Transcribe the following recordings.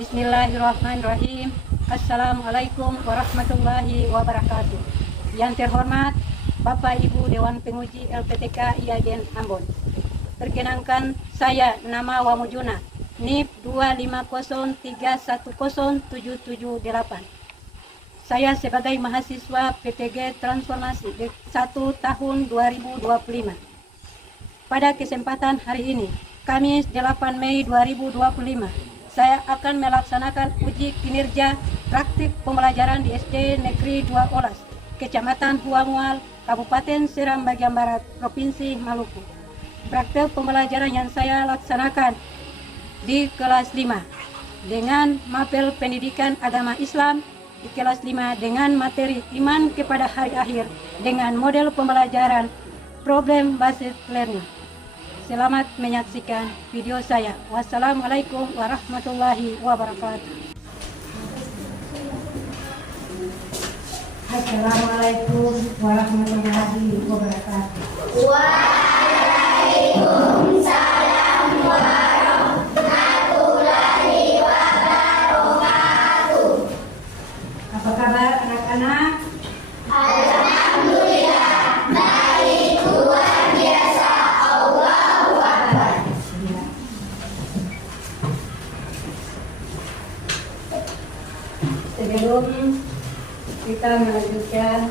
Bismillahirrahmanirrahim. Assalamualaikum warahmatullahi wabarakatuh. Yang terhormat Bapak Ibu Dewan Penguji LPTK IAIN Ambon. Perkenankan saya nama Wamujuna, NIP 250310778. Saya sebagai mahasiswa PTG Transformasi 1 tahun 2025. Pada kesempatan hari ini, Kamis 8 Mei 2025, saya akan melaksanakan uji kinerja praktik pembelajaran di SD Negeri 2 Olas, Kecamatan Huamual, Kabupaten Seram bagian Barat, Provinsi Maluku. Praktik pembelajaran yang saya laksanakan di kelas 5 dengan mapel pendidikan agama Islam, di kelas 5 dengan materi iman kepada hari akhir dengan model pembelajaran problem based learning. Selamat menyaksikan video saya. Wassalamualaikum warahmatullahi wabarakatuh. Assalamualaikum warahmatullahi wabarakatuh. Waalaikumsalam warahmatullahi wabarakatuh. Apa kabar anak-anak? Alhamdulillah, baik, luar biasa. Allahu Akbar. Sebelum kita melanjutkan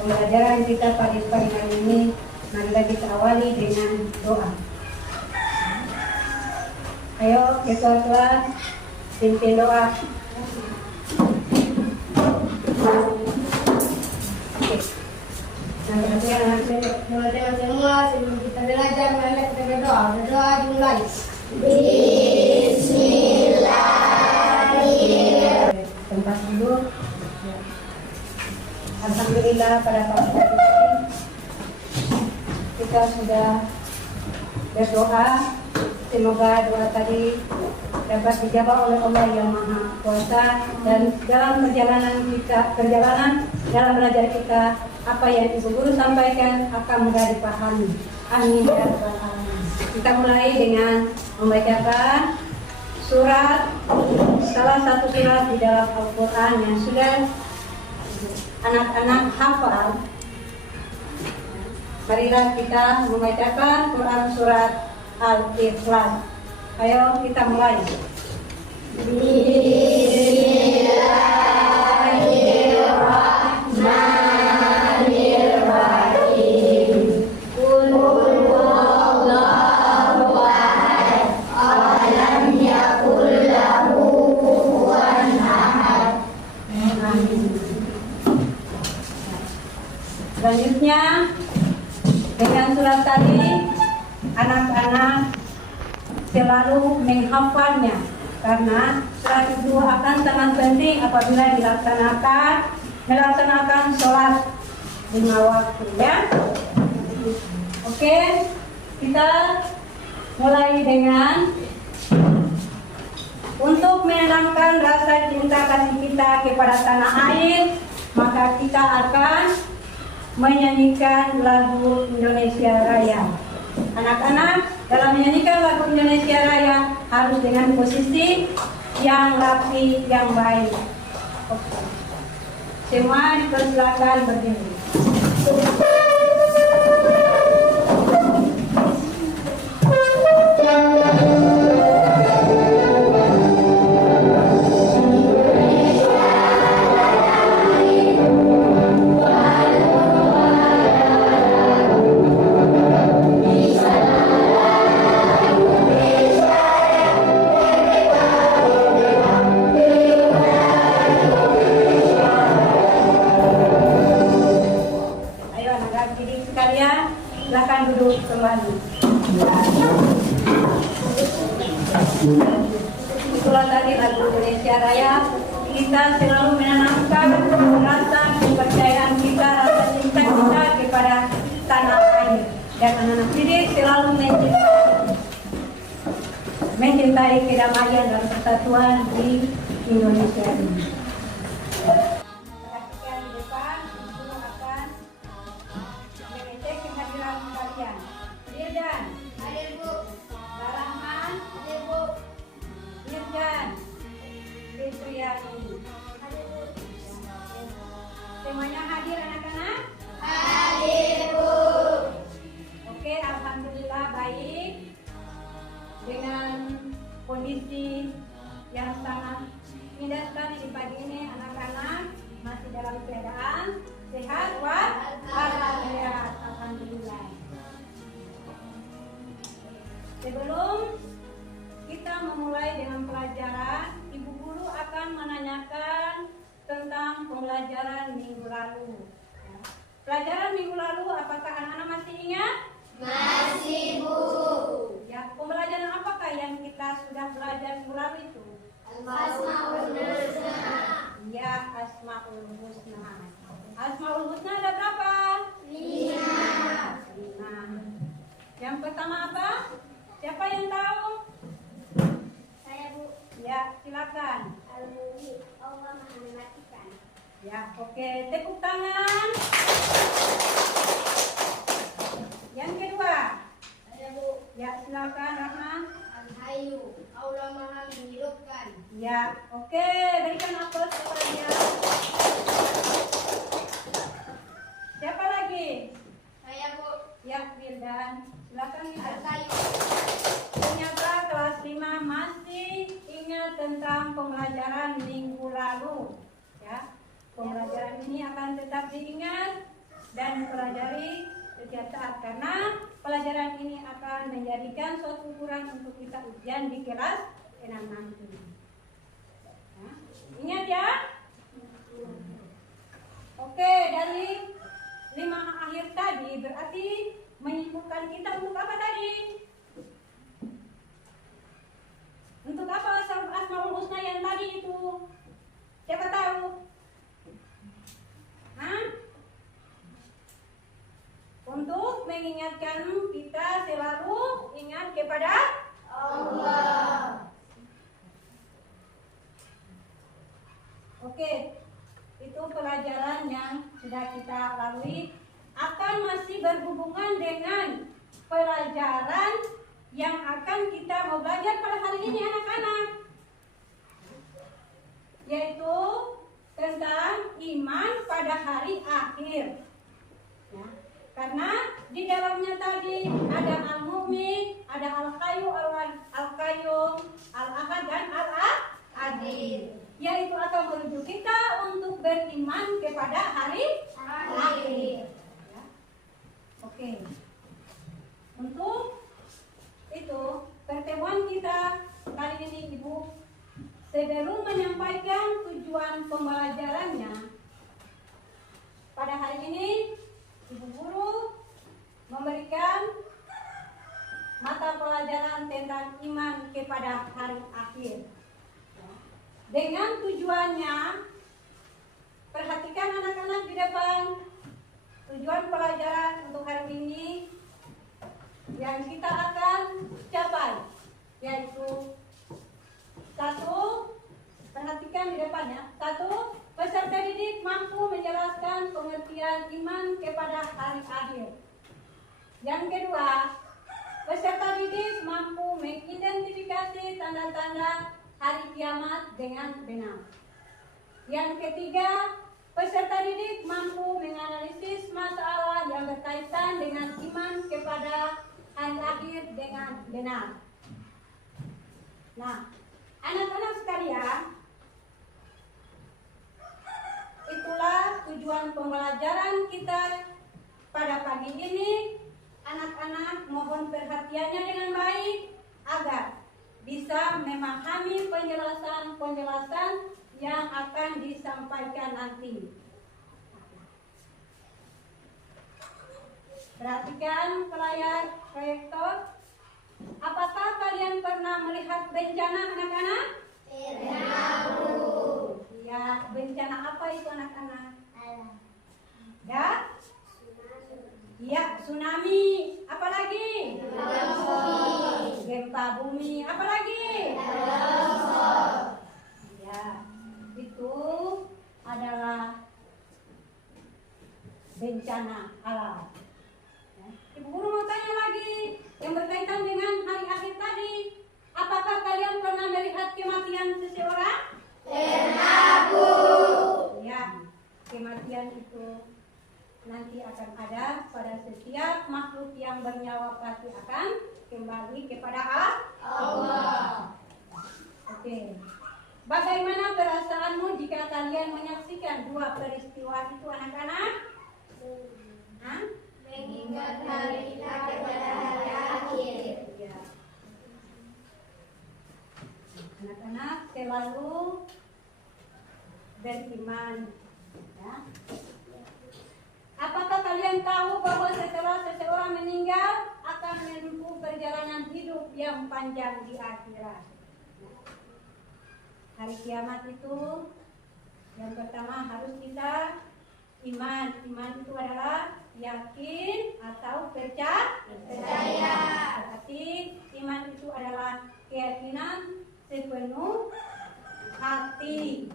pembelajaran kita pada hari ini, marilah kita awali dengan doa. Ayo ketua-ketua pimpin doa. Oke. Nah, teman-teman semua, sebelum kita belajar, marilah kita berdoa. Berdoa dimulai. Bismillahirrahmanirrahim. Tempat duduk. Alhamdulillah pada pagi ini kita sudah berdoa. Semoga doa tadi dapat dijawab oleh Allah yang Maha Kuasa, dan dalam perjalanan dalam belajar kita, apa yang Ibu Guru sampaikan akan mudah dipahami. Amin ya rabbal alamin. Kita mulai dengan membacakan salah satu surat di dalam Al-Quran yang sudah anak-anak hafal. Marilah kita membacakan Quran surat Al-Ikhlas. Ayo kita mulai. Bismillahirrahmanirrahim. Qul huwallahu ahad, alam yakul lahu kufuwan ahad. Selanjutnya dengan surat tadi, anak-anak selalu menghafalnya, karena surat itu akan sangat penting apabila melaksanakan sholat 5 waktu, ya. Oke, kita mulai dengan untuk menanamkan rasa cinta kasih kita kepada tanah air, maka kita akan menyanyikan lagu Indonesia Raya. Anak-anak, dalam menyanyikan lagu Indonesia Raya harus dengan posisi yang rapi, yang baik. Oke. Semua dipersilakan berdiri. Silakan duduk kembali. Itulah tadi lagu Indonesia Raya. Kita selalu menanamkan rasa kepercayaan kita, rasa cinta kita kepada tanah air. Dan anak-anak didik selalu mencintai kedamaian dan persatuan di Indonesia ini. Firdan, hadir Bu. Rahman, hadir Bu. Firja, Semuanya hadir anak-anak? Hadir, Bu. Oke, alhamdulillah baik. Dengan kondisi yang sangat indah sekali di pagi ini, anak-anak masih dalam keadaan sehat walafiat. Alhamdulillah. Sebelum kita memulai dengan pelajaran, Ibu Guru akan menanyakan tentang pembelajaran minggu lalu. Ya. Pelajaran minggu lalu, apakah anak-anak masih ingat? Masih, Bu. Ya, pembelajaran apakah yang kita sudah belajar minggu lalu itu? Asmaul Husna. Ya, Asmaul Husna. Asmaul Husna ada berapa? 5. Yang pertama apa? Siapa yang tahu? Saya, Bu. Ya, silakan. Al-Mu'min, Allah Maha Mematikan. Ya, oke. Tepuk tangan. Yang kedua. Saya, Bu. Ya, silakan Rahma. Al-Hayyu, Allah Maha Menghidupkan. Ya, oke. Berikan aplaus kepada dia. Siapa lagi? Saya, Bu. Ya, Wildan. Silakan Wildan. Al-Hayyu. Ternyata kelas 5 masih ingat tentang pembelajaran minggu lalu. Ya, pembelajaran ini akan tetap diingat dan dipelajari setiap saat karena pelajaran ini akan menjadikan suatu ukuran untuk kita ujian di kelas 6 nanti. Ya, ingat ya. Oke, dari 5 akhir tadi berarti menyibukkan kita untuk apa tadi? Untuk apa Asmaul Husna yang tadi itu? Siapa tahu? Hah? Untuk mengingatkan kita selalu ingat kepada Allah. Oke, itu pelajaran yang sudah kita lalui akan masih berhubungan dengan pelajaran yang akan kita mau belajar pada hari ini anak-anak, yaitu tentang iman pada hari akhir. Ya, karena di dalamnya tadi ada Al-Mu'min, ada Al-Hayyu, Al-Qayyum, Al-Ahad dan Al-Adil, yaitu akan menuju kita untuk beriman kepada hari akhir. Ya. Oke. Untuk itu pertemuan kita kali ini Ibu, sebelum menyampaikan tujuan pembelajarannya pada hari ini, Ibu Guru memberikan mata pelajaran tentang iman kepada hari akhir. Dengan tujuannya, perhatikan anak-anak di depan. Tujuan pelajaran untuk hari ini yang kita akan capai, yaitu 1, perhatikan di depannya. 1, peserta didik mampu menjelaskan pengertian iman kepada hari akhir. Yang kedua, peserta didik mampu mengidentifikasi tanda-tanda hari kiamat dengan benar. Yang ketiga, peserta didik mampu menganalisis masalah yang berkaitan dengan iman kepada hari akhir dengan benar. Nah, anak-anak sekalian, itulah tujuan pembelajaran kita pada pagi ini. Anak-anak mohon perhatiannya dengan baik agar bisa memahami penjelasan-penjelasan yang akan disampaikan nanti. Perhatikan ke layar proyektor. Apakah kalian pernah melihat bencana anak-anak? Pernah, Bu. Ya, bencana apa itu anak-anak? Ya? Ya, tsunami. Apa lagi? Gempa bumi. Apa lagi? Ya, itu adalah bencana alam. Ya. Ibu Guru mau tanya lagi yang berkaitan dengan hari akhir tadi. Apakah kalian pernah melihat kematian seseorang? Pernah, Bu. Ya, kematian itu nanti akan ada pada setiap makhluk yang bernyawa, pasti akan kembali kepada Allah. Oke. Bagaimana perasaanmu jika kalian menyaksikan dua peristiwa itu, anak-anak? Mengingat hari kita kepada hari akhir. Ya. Anak-anak selalu beriman. Ya. Apakah kalian tahu bahwa setelah seseorang meninggal akan menempuh perjalanan hidup yang panjang di akhirat? Hari kiamat itu yang pertama harus kita iman. Iman itu adalah yakin atau percaya. Berarti iman itu adalah keyakinan sepenuh hati.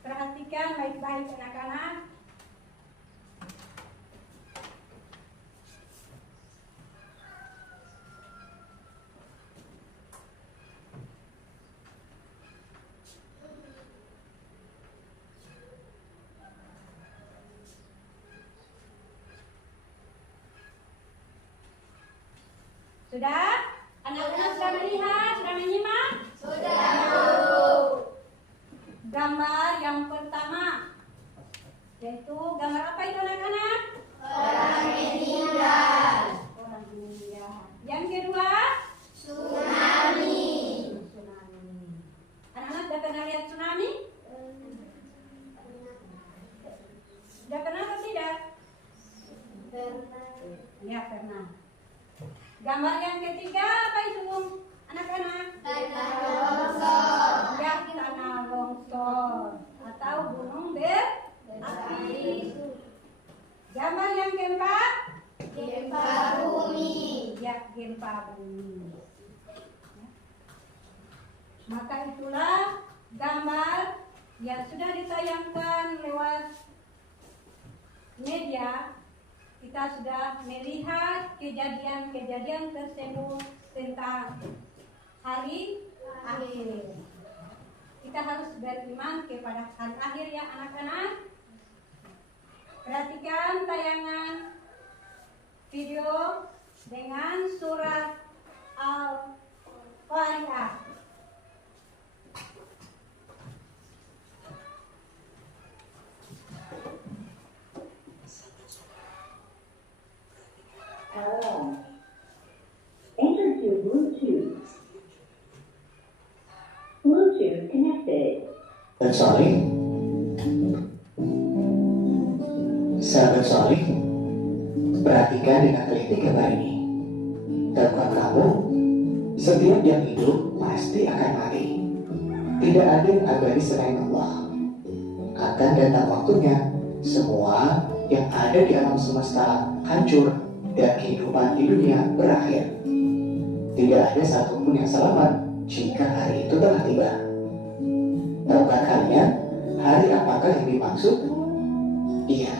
Perhatikan baik-baik anak-anak. Sudah? Anak-anak sudah melihat? Sudah menyimak? Sudah, Bu. Gambar yang pertama, yaitu gambar apa itu, anak-anak? Orang meninggal. Orang meninggal. Yang kedua, Tsunami. tsunami. Anak-anak sudah pernah lihat tsunami? Sudah pernah atau tidak? Ya, pernah. Gambar yang ketiga apa itu, anak-anak? Tanah longsor. Ya, tanah longsor atau gunung berapi. Gambar yang keempat? Gempa bumi. Ya, gempa bumi. Ya. Maka itulah gambar yang sudah ditayangkan lewat media. Kita sudah melihat kejadian-kejadian tersebut tentang hari akhir. Kita harus beriman kepada hari akhir ya, anak-anak. Perhatikan tayangan video dengan surat Al-Qari'ah. Hello. Enter to Bluetooth. Bluetooth connected. Sorry. Sahabat sorry, perhatikan dengan teliti gambar ini. Tahukah kamu, setiap yang hidup pasti akan mati. Tidak ada yang abadi selain Allah. Akan datang waktunya, semua yang ada di alam semesta hancur dan kehidupan di dunia berakhir. Tidak ada satupun yang selamat jika hari itu telah tiba. Tahukah kalian hari apakah yang dimaksud? Iya,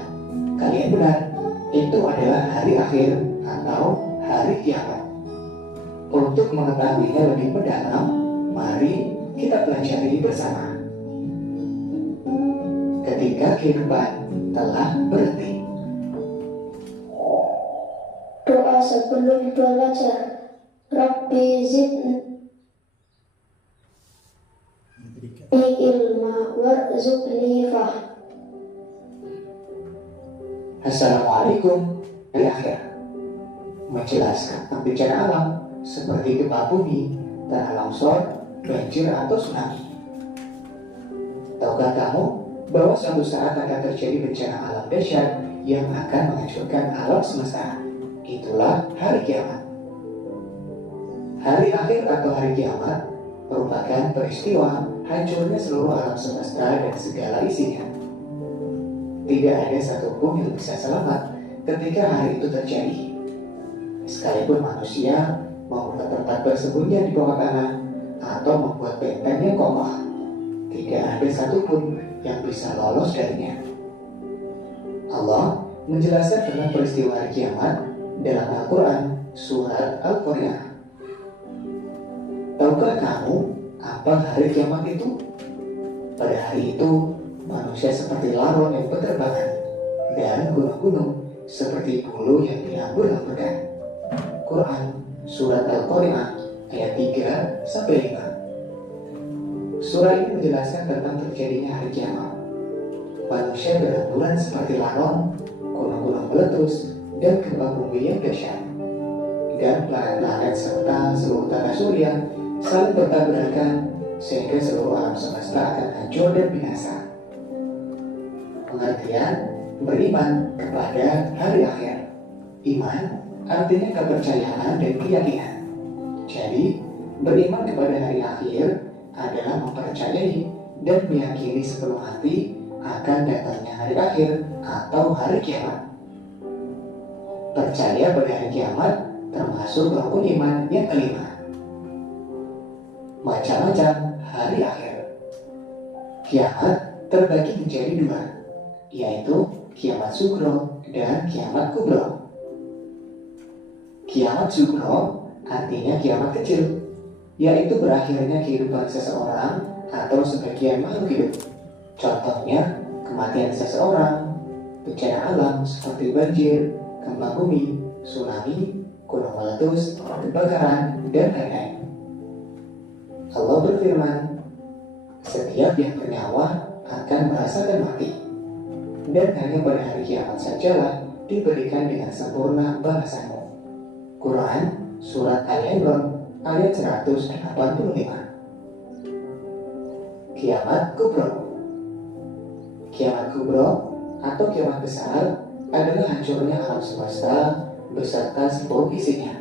kalian benar. Itu adalah hari akhir atau hari kiamat. Untuk mengetahuinya lebih mendalam, mari kita pelajari bersama. Ketika kehidupan telah berhenti. Doa sebelum belajar. Rabbi zidni ilma warzuqni fahma. Assalamualaikum. Hari akhir menjelaskan tentang bencana alam seperti gempa bumi, tanah longsor, banjir atau tsunami. Tahukah kamu bahwa suatu saat akan terjadi bencana alam dahsyat yang akan menghancurkan alam semesta? Itulah hari kiamat. Hari akhir atau hari kiamat merupakan peristiwa hancurnya seluruh alam semesta dan segala isinya. Tidak ada satupun yang bisa selamat ketika hari itu terjadi. Sekalipun manusia membuat tempat bersembunyi di bawah tanah atau membuat benteng yang kokoh, tidak ada satupun yang bisa lolos darinya. Allah menjelaskan tentang peristiwa hari kiamat dalam Al-Quran, surat Al-Qari'ah. Tahukah kamu apa hari kiamat itu? Pada hari itu, manusia seperti laron yang berterbangan, dan gunung-gunung seperti bulu yang dihambur-hamburkan. Quran Surat Al-Qari'ah ayat 3-5. Surah ini menjelaskan tentang terjadinya hari kiamat. Manusia berhamburan seperti laron, gunung-gunung meletus, dan gempa bumi yang dahsyat. Dan planet-planet serta seluruh tata surya saling bertabrakan sehingga seluruh alam semesta akan hancur dan binasa. Pengertian beriman kepada hari akhir. Iman artinya kepercayaan dan keyakinan. Jadi, beriman kepada hari akhir adalah mempercayai dan meyakini sepenuh hati akan datangnya hari akhir atau hari kiamat. Percaya pada hari kiamat termasuk rukun iman yang kelima. Macam-macam hari akhir. Kiamat terbagi menjadi dua, yaitu kiamat sugro dan kiamat kubro. Kiamat sugro artinya kiamat kecil, yaitu berakhirnya kehidupan seseorang atau sebagian makhluk hidup. Contohnya, kematian seseorang, bencana alam seperti banjir, gempa bumi, tsunami, gunung meletus, kebakaran, dan lain-lain. Allah berfirman, setiap yang bernyawa akan merasakan mati, dan hanya pada hari kiamat sajalah diberikan dengan sempurna balasanmu. Quran Surat Al-Imran ayat 185. Kiamat kubro. Kiamat kubro atau kiamat besar adalah hancurnya alam semesta beserta seluruh isinya.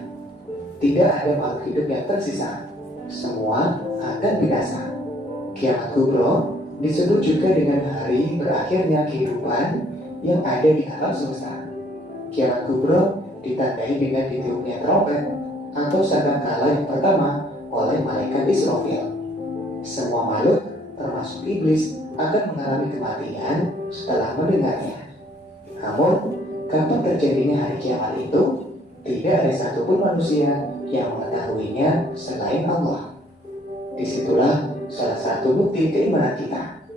Tidak ada makhluk hidup yang tersisa. Semua akan binasa. Kiamat kubro disebut juga dengan hari berakhirnya kehidupan yang ada di alam semesta. Kiamat kubro ditandai dengan ditiupnya trompet atau sangkakala yang pertama oleh malaikat Israfil. Semua makhluk termasuk iblis akan mengalami kematian setelah mendengarnya. Namun, kapan terjadinya hari kiamat itu, tidak ada satupun manusia yang mengetahuinya selain Allah. Disitulah salah satu bukti keimanan kita.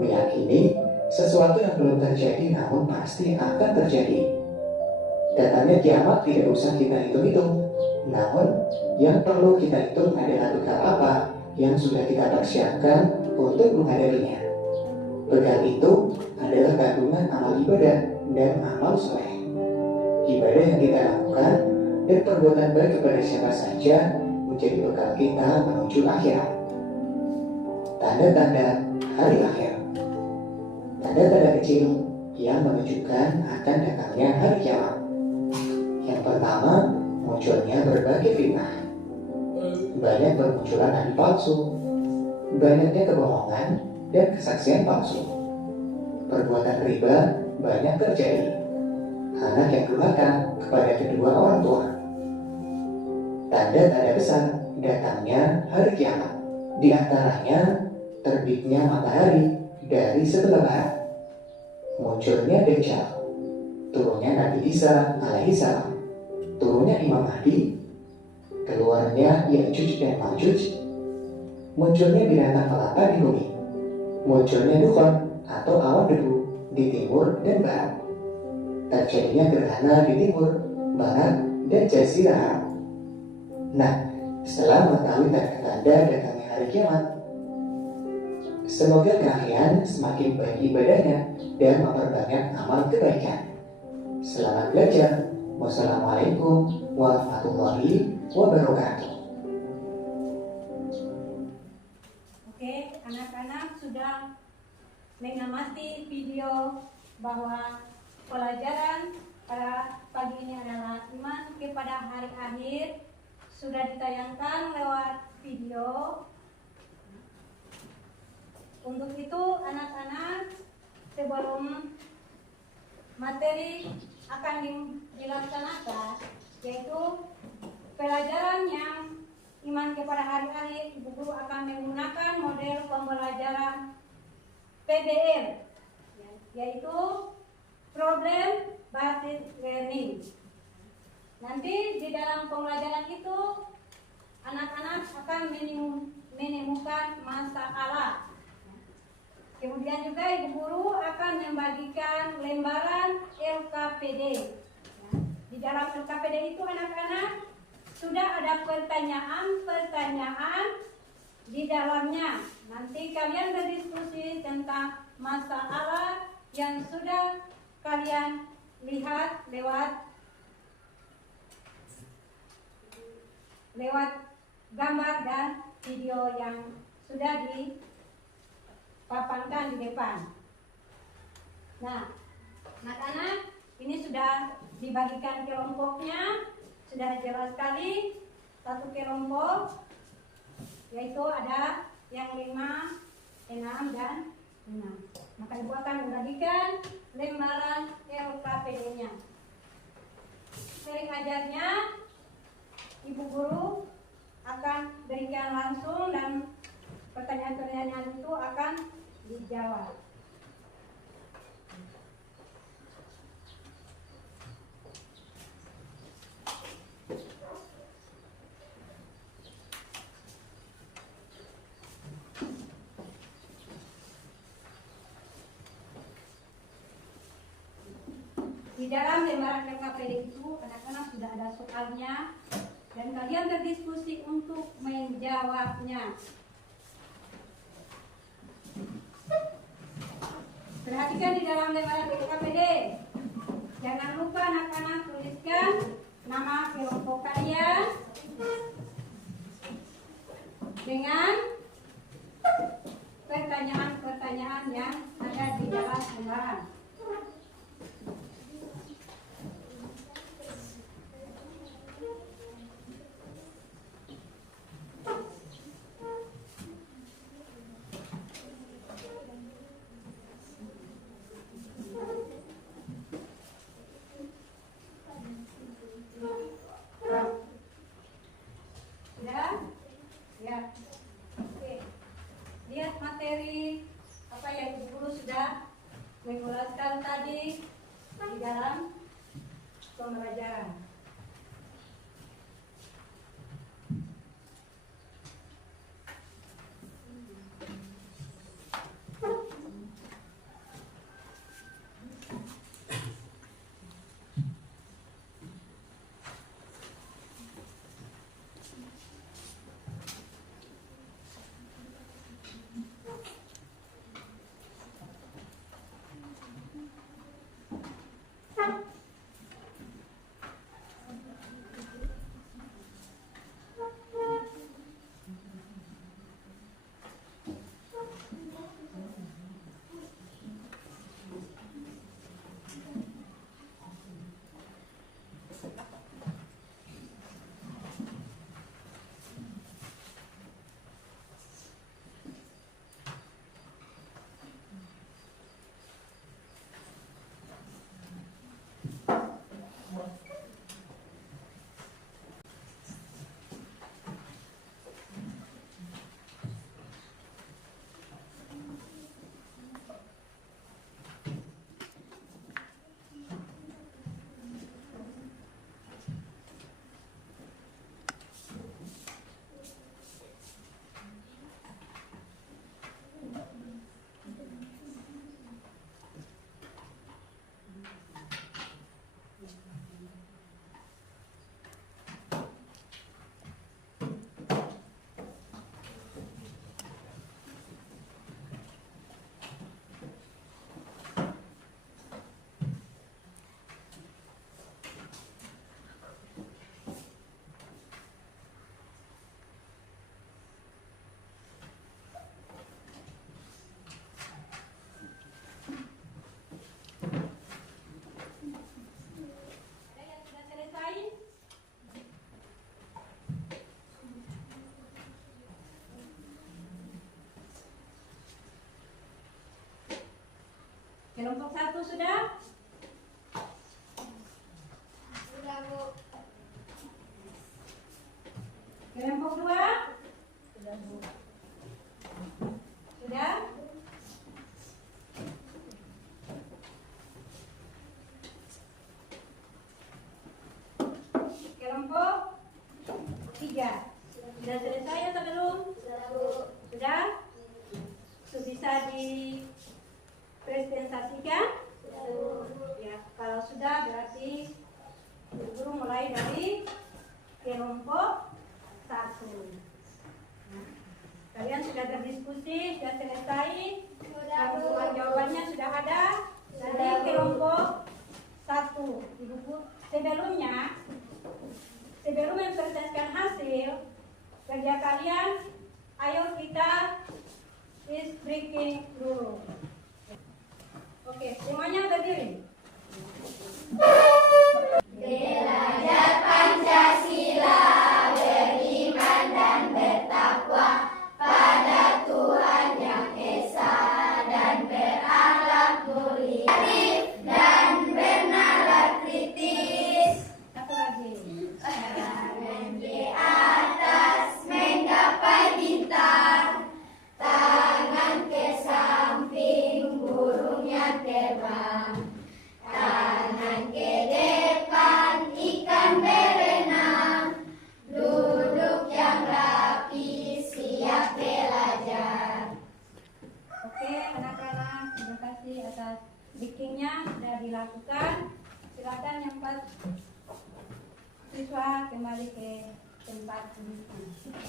Meyakini sesuatu yang belum terjadi namun pasti akan terjadi. Datangnya kiamat tidak usah kita hitung-hitung, namun yang perlu kita hitung adalah bekal apa yang sudah kita persiapkan untuk menghadapinya. Bekal itu adalah gabungan amal ibadah dan amal soleh. Ibadah yang kita lakukan dan perbuatan baik kepada siapa saja menjadi bekal kita menuju akhirat. Tanda-tanda hari akhir. Tanda-tanda kecil yang menunjukkan akan datangnya hari kiamat. Yang pertama, munculnya berbagai fitnah. Banyak bermunculan nabi palsu, banyaknya kebohongan dan kesaksian palsu. Perbuatan riba banyak terjadi. Anak yang durhaka kepada kedua orang tua. Tanda-tanda besar datangnya hari kiamat. Di antaranya terbitnya matahari dari sebelah barat, munculnya Dajjal, turunnya Nabi Isa alaihi salam, turunnya Imam Mahdi, keluarnya Ya'juj dan Ma'juj, munculnya binatang melata di bumi, munculnya dukhan atau awan debu di timur dan barat, terjadinya gerhana di timur, barat, dan jazirah Arab. Nah, setelah mengetahui tanda-tanda datangnya hari kiamat, semoga kalian semakin baik ibadahnya dan memperbanyak amal kebaikan. Selamat belajar. Wassalamualaikum warahmatullahi wabarakatuh. Oke, anak-anak sudah mengamati video bahwa pelajaran pada pagi ini adalah iman kepada hari akhir, sudah ditayangkan lewat video. Untuk itu anak-anak, sebelum materi akan dilaksanakan, yaitu pelajaran yang iman kepada hari akhir, ibu guru akan menggunakan model pembelajaran PBL, yaitu Problem Based Learning. Nanti di dalam pembelajaran itu anak-anak akan menemukan masalah. Kemudian juga Ibu Guru akan membagikan lembaran LKPD. Ya. Di dalam LKPD itu anak-anak sudah ada pertanyaan-pertanyaan di dalamnya. Nanti kalian berdiskusi tentang masalah yang sudah kalian lihat lewat gambar dan video yang sudah dipapankan di depan. Nah, anak-anak ini sudah dibagikan kelompoknya, sudah jelas sekali. Satu kelompok yaitu ada yang 5, 6, dan 6. Maka Ibu akan membagikan lembaran LKPD-nya. Seri ajarnya Ibu Guru akan berikan langsung dan pertanyaan-pertanyaan itu akan dijawab. Di dalam lembaran LKPD itu anak-anak sudah ada soalnya dan kalian berdiskusi untuk menjawabnya. Perhatikan di dalam lembaran LKPD. Jangan lupa anak-anak tuliskan nama kelompok kalian dengan pertanyaan-pertanyaan yang ada di dalam lembaran. Sudah? Ya. Oke. Lihat materi apa yang Ibu Guru sudah mengulaskan tadi di dalam pembelajaran. Kelompok 1 sudah? Sudah, Bu. Kelompok 2? Sudah, Bu. Sudah? Kelompok 3. Sudah selesai atau belum? Sudah, Bu. Sudah? Bisa di dari kelompok 1. Nah, kalian sudah berdiskusi, sudah selesai, jawabannya sudah ada dari kelompok 1 di buku. Sebelumnya, sebelum mempresentasikan hasil kerja kalian, ayo kita is breaking dulu. Oke, semuanya berdiri. Belajar Pancasila, beriman dan bertakwa pada Tuhan Yang Esa dan berakhlak mulia dan bernalar kritis. Satu lagi. Tangan di atas menggapai bintang, tangan ke samping burungnya terbang, tangan ke depan ikan berenang, duduk yang rapi siap belajar. Oke, anak-anak, terima kasih atas bikinnya sudah dilakukan. Silakan yang 4 siswa kembali ke tempat duduknya.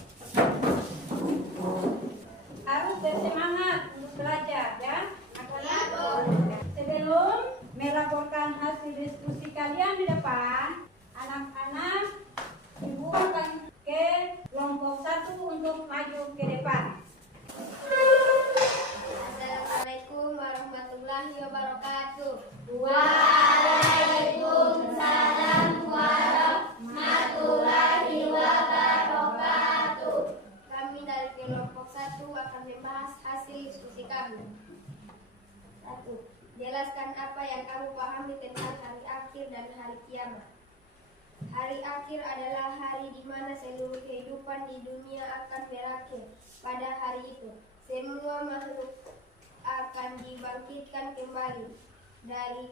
Harus bersemangat untuk belajar ya. Anak-anak. Sebelum melaporkan hasil diskusi kalian di depan, anak-anak dibuatkan ke kelompok 1 untuk maju ke depan. Assalamualaikum warahmatullahi wabarakatuh. Waalaikumsalam warahmatullahi wabarakatuh. Kami dari kelompok 1 akan membahas hasil diskusi kami. 1. Jelaskan apa yang kamu pahami tentang hari akhir dan hari kiamat. Hari akhir adalah hari di mana seluruh kehidupan di dunia akan berakhir. Pada hari itu, semua makhluk akan dibangkitkan kembali dari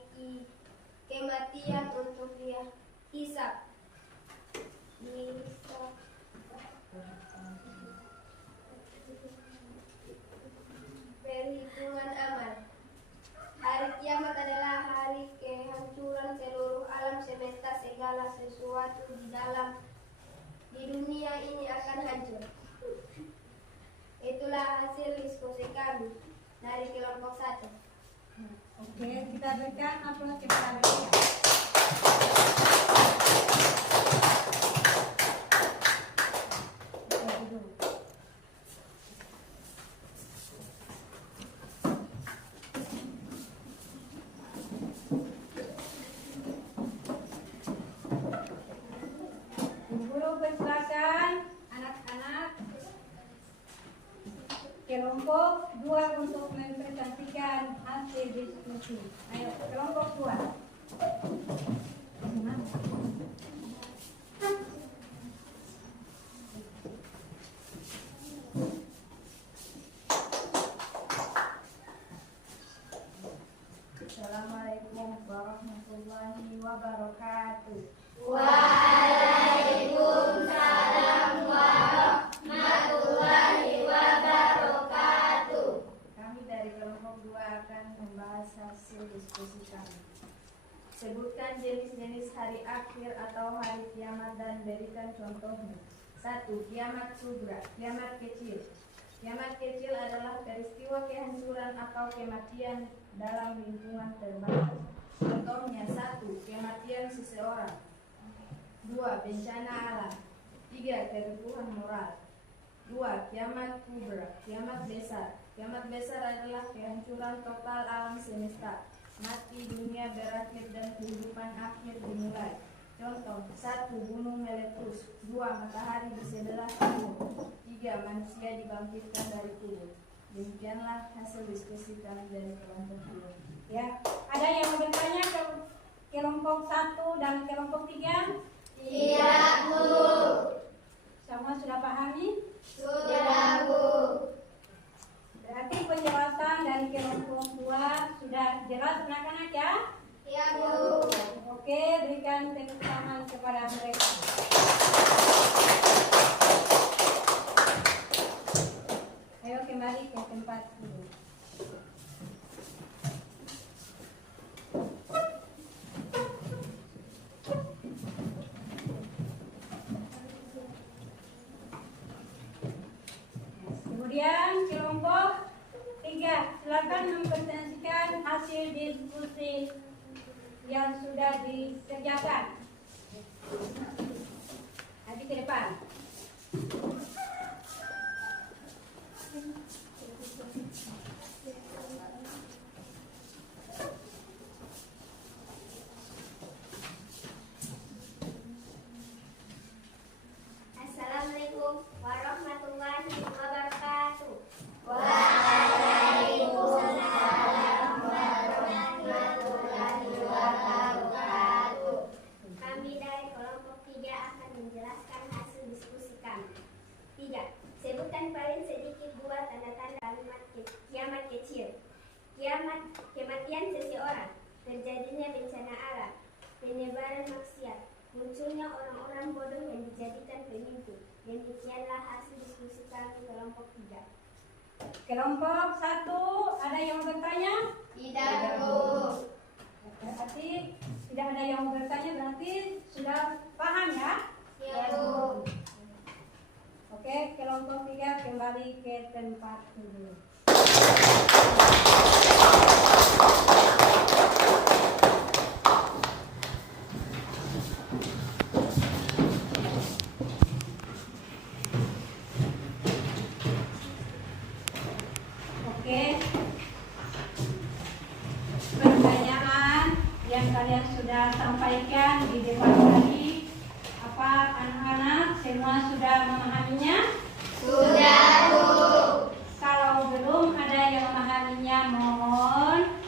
kematian untuk dihisab. Perhitungan amal. Hari kiamat adalah hari kehancuran seluruh alam semesta, segala sesuatu di dunia ini akan hancur. Itulah hasil diskusi kami dari kelompok 1. Oke, kita berikan aplaus kepada mereka. Oke, duduk. Guru persilakan anak-anak kelompok 2 untuk mempresentasikan hasil diskusi. Ayo, kelompok 2. Assalamualaikum warahmatullahi wabarakatuh. Waalaikumsalam warahmatullahi wabarakatuh. Kami dari kelompok 2 akan membahas hasil diskusi kami. Sebutkan jenis-jenis hari akhir atau hari kiamat dan berikan contohnya. 1. Kiamat sugra, kiamat kecil. Kiamat kecil adalah peristiwa kehancuran atau kematian dalam lingkungan terbatas. Contohnya 1. Kematian seseorang. 2. Bencana alam. 3. Kerubuhan moral. 2. Kiamat kubra, kiamat besar. Kiamat besar adalah kehancuran total alam semesta. Mati, dunia berakhir dan kehidupan akhir dimulai. Contoh: 1. Gunung meletus. 2. Matahari di sebelah timur. 3. Manusia dibangkitkan dari kubur. Demikianlah hasil diskusi kami dari kelompok 2. Ya, ada yang mau bertanya ke kelompok 1 dan kelompok 3? Iya, Bu. Semua sudah pahami? Sudah, Bu. Berarti penjelasan dari kelompok 2 sudah jelas anak-anak ya? Iya, Bu. Oke, berikan tepuk tangan kepada mereka. Ayo kembali ke tempat dulu. sudah dikerjakan. Adik ke depan. Assalamualaikum warahmatullahi wabarakatuh. Kami dari kelompok 3 akan menjelaskan hasil diskusi kami. 3. Sebutkan paling sedikit 2 tanda-tanda kalimat kiamat kecil. Kematian seseorang, terjadinya bencana alam, penyebaran maksiat, munculnya orang-orang bodoh yang dijadikan pemimpin. Demikianlah hasil diskusi kami kelompok 3. Kelompok 1, ada yang bertanya? Tidak, Bu. Berarti tidak ada yang bertanya, berarti sudah paham ya? Ya, Bu. Oke, kelompok 3 kembali ke tempat dulu. Oke. Pertanyaan yang kalian sudah sampaikan di depan tadi, apa anak-anak semua sudah memahaminya? Sudah, Bu. Kalau belum ada yang memahaminya, mohon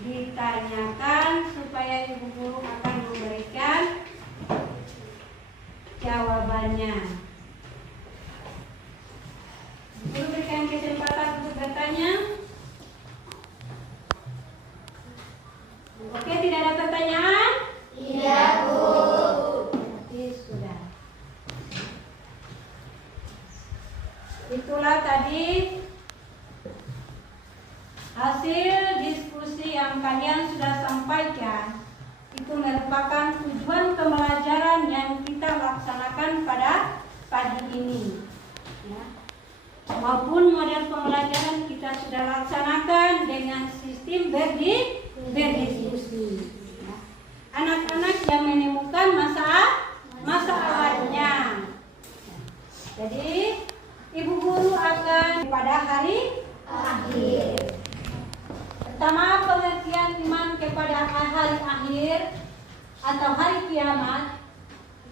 ditanyakan supaya ibu guru akan memberikan jawabannya. Guru berikan kesempatan untuk bertanya. Oke, tidak ada pertanyaan? Tidak, Bu. Berarti sudah. Itulah tadi hasil diskusi yang kalian sudah sampaikan. Itu merupakan tujuan pembelajaran yang kita laksanakan pada pagi ini. Ya. Maupun model pembelajaran kita sudah laksanakan dengan sistem berdiskusi. Ya. Anak-anak yang menemukan masalahnya. Jadi ibu guru akan pada hari Akhir. pertama pengertian iman kepada hari akhir atau hari kiamat.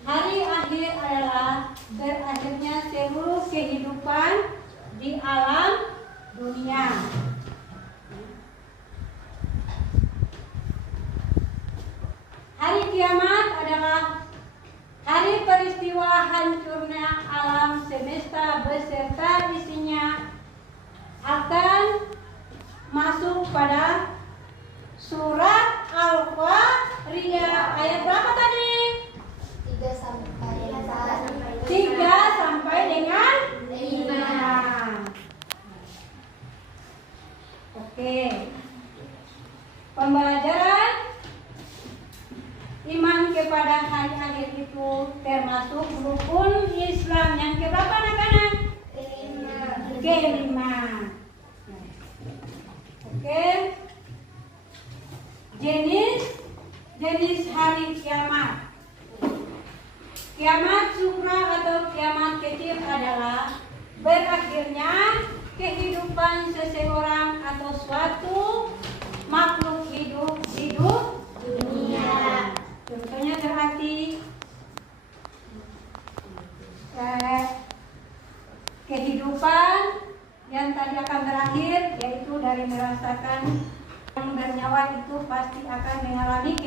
Hari akhir adalah berakhirnya seluruh kehidupan di alam dunia. Hari kiamat adalah hari peristiwa hancurnya alam semesta beserta isinya akan masuk pada surat Al-Qari'ah ayat berapa tadi? 3 sampai 3 sampai dengan 5. Oke. Pembelajaran iman kepada hari akhir itu termasuk rukun Islam yang keberapa anak-anak? Kelima. Oke. Jenis hari kiamat. Kiamat sukra atau kiamat kecil adalah berakhirnya kehidupan seseorang atau suatu makhluk hidup di dunia. Contohnya berarti kehidupan yang tadi akan berakhir, yaitu dari merasakan yang bernyawa itu pasti akan mengalami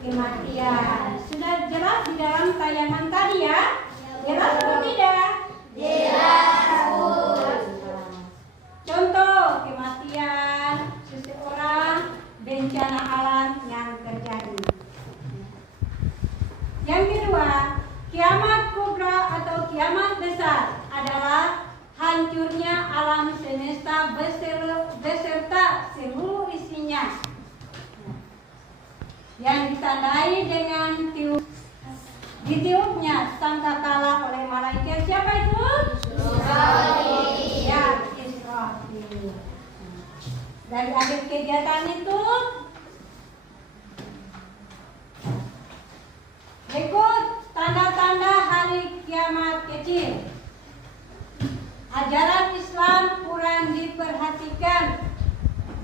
kematian. Sudah jelas di dalam tayangan tadi ya? Jelas atau tidak? Jelas, Bu. Contoh kematian seseorang, bencana alam yang terjadi. Yang kedua, kiamat kubra atau kiamat besar adalah hancurnya alam semesta beserta seluruh isinya, yang ditandai dengan ditiupnya sangkakala oleh malaikat. Siapa itu? Ya, Israfil. Dari akhir kegiatan itu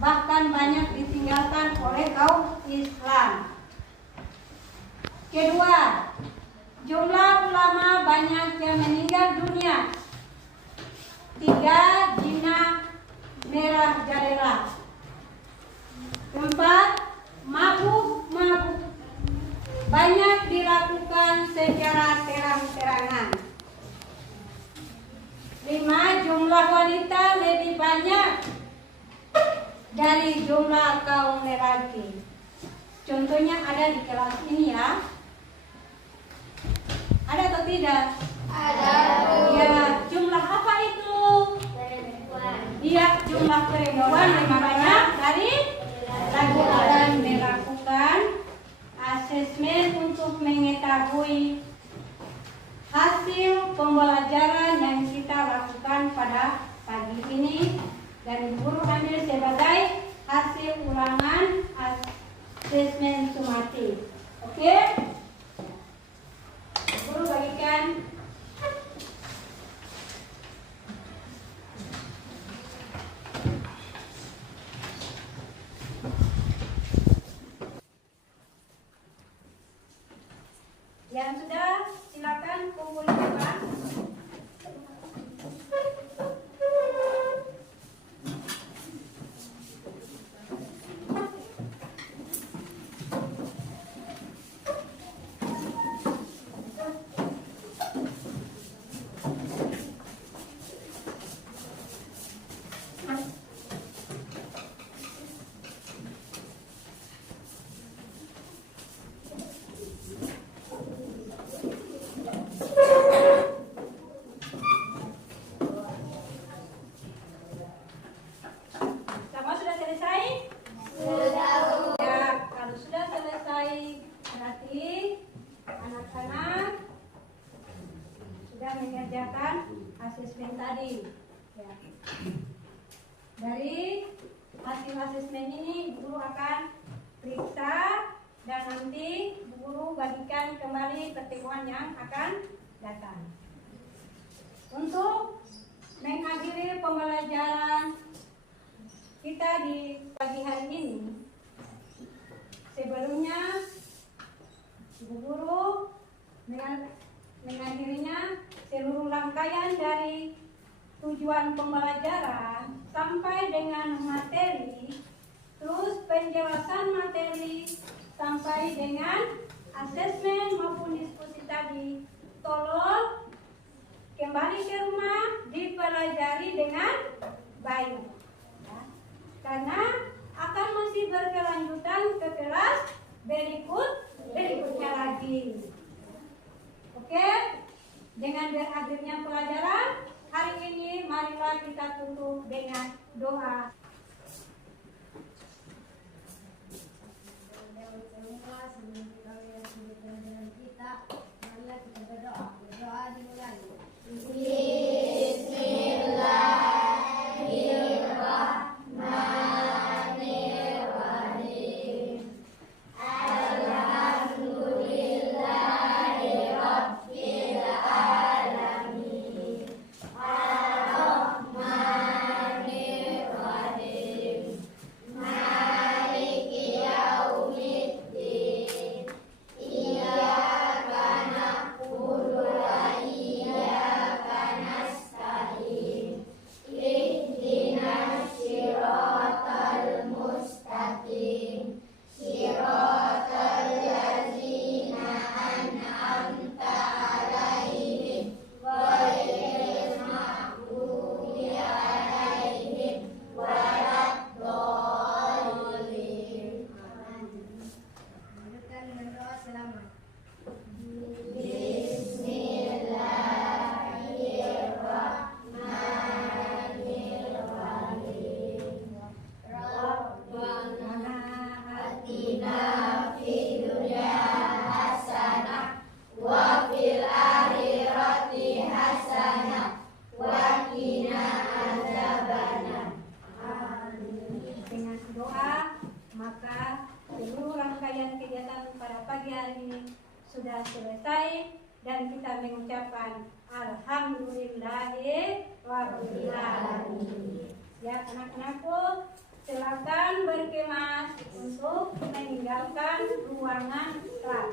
bahkan banyak ditinggalkan oleh kaum Islam. Kedua, jumlah ulama banyak yang meninggal dunia. 3. Jinak merajalela. 4. Mabuk banyak dilakukan secara terang-terangan. 5. Jumlah wanita lebih banyak dari jumlah kaum lelaki. Contohnya ada di kelas ini ya. Ada atau tidak? Ada. Ya, jumlah apa itu? Iya, jumlah perempuan lebih banyak dari laki-laki. Dan melakukan asesmen untuk mengetahui hasil pembelajaran yang kita lakukan pada pagi ini, dan guru ambil sebagai hasil ulangan asesmen sumatif. Oke? Guru bagikan. Yang sudah, silakan kumpul di depan. Semua sudah selesai? Sudah. Ya, kalau sudah selesai, berarti anak-anak sudah mengerjakan asesmen tadi. Ya. Dari hasil asesmen ini, guru akan periksa dan nanti guru bagikan kembali pertemuan yang akan datang. Untuk mengakhiri pembelajaran kita di pagi hari ini, sebelumnya Ibu Guru mengakhirinya seluruh rangkaian dari tujuan pembelajaran sampai dengan materi, terus penjelasan materi sampai dengan asesmen maupun diskusi tadi, tolong kembali ke rumah dipelajari dengan baik. Karena akan masih berkelanjutan ke kelas berikutnya lagi. Oke, dengan berakhirnya pelajaran hari ini, marilah kita tutup dengan doa. Marilah kita berdoa. Berdoa dimulai. sudah selesai dan kita mengucapkan alhamdulillahirabbil alamin. Ya anak-anakku, Silakan berkemas untuk meninggalkan ruangan kelas.